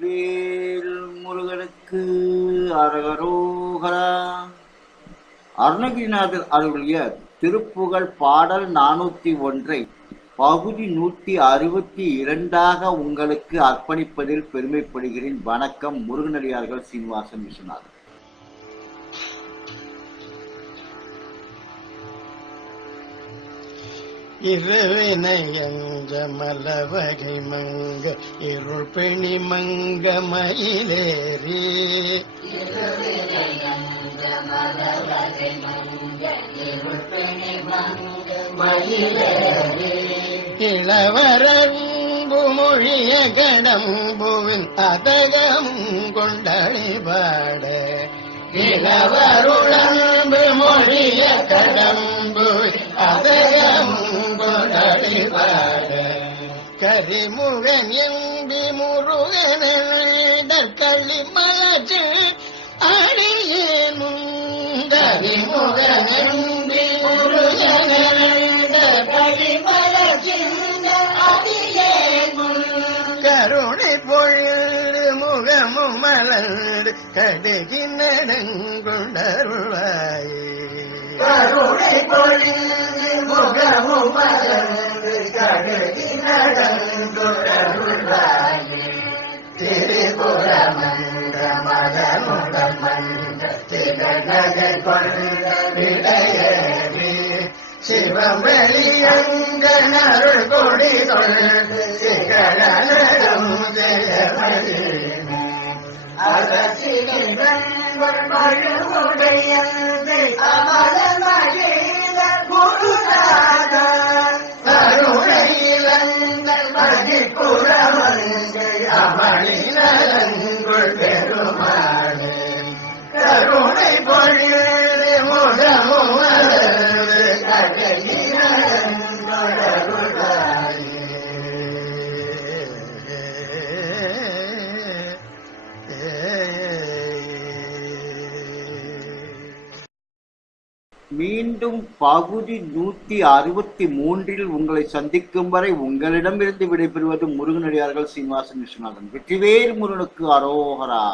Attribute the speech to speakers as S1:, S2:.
S1: வேல் முருகனுக்கு அரகரோகரா. அருணகிரிநாதர் அருளிய திருப்புகழ் பாடல் நானூத்தி ஒன்றை பகுதி நூத்தி அறுபத்தி இரண்டாக உங்களுக்கு அர்ப்பணிப்பதில் பெருமைப்படுகிறேன். வணக்கம் முருகனடியார்கள் சீனிவாசன் விஸ்வநாதன்.
S2: இருவினையஞ்ச மலவகை மங்க இருள் பிணி மங்க மயிலேறி. இளவரம்பு மொழிய கடம்புவின் அதகமும் கொண்டழிபாட. இளவருளம்பு மொழிய கடம்புவின் கரிமுகன் எம்பி முருகனி களி மலச்சு அடியேனும் கரிமுகன் எம்பி முருகன் கருணை பொழில் முகமும் மலர்ந்து கடுகி நடங்குண்டருளாய் திகநகை கொண்ட விடையேறி சிவமணியங்கனருள் கொடி தொழுது சிகழனரும்
S1: மீண்டும் பகுதி நூத்தி அறுபத்தி மூன்றில் உங்களை சந்திக்கும் வரை உங்களிடமிருந்து விடைபெறுவது முருகனடியார்கள் சீனிவாசன் விஸ்வநாதன். வெற்றிவேல் முருகனுக்கு அரோகரா.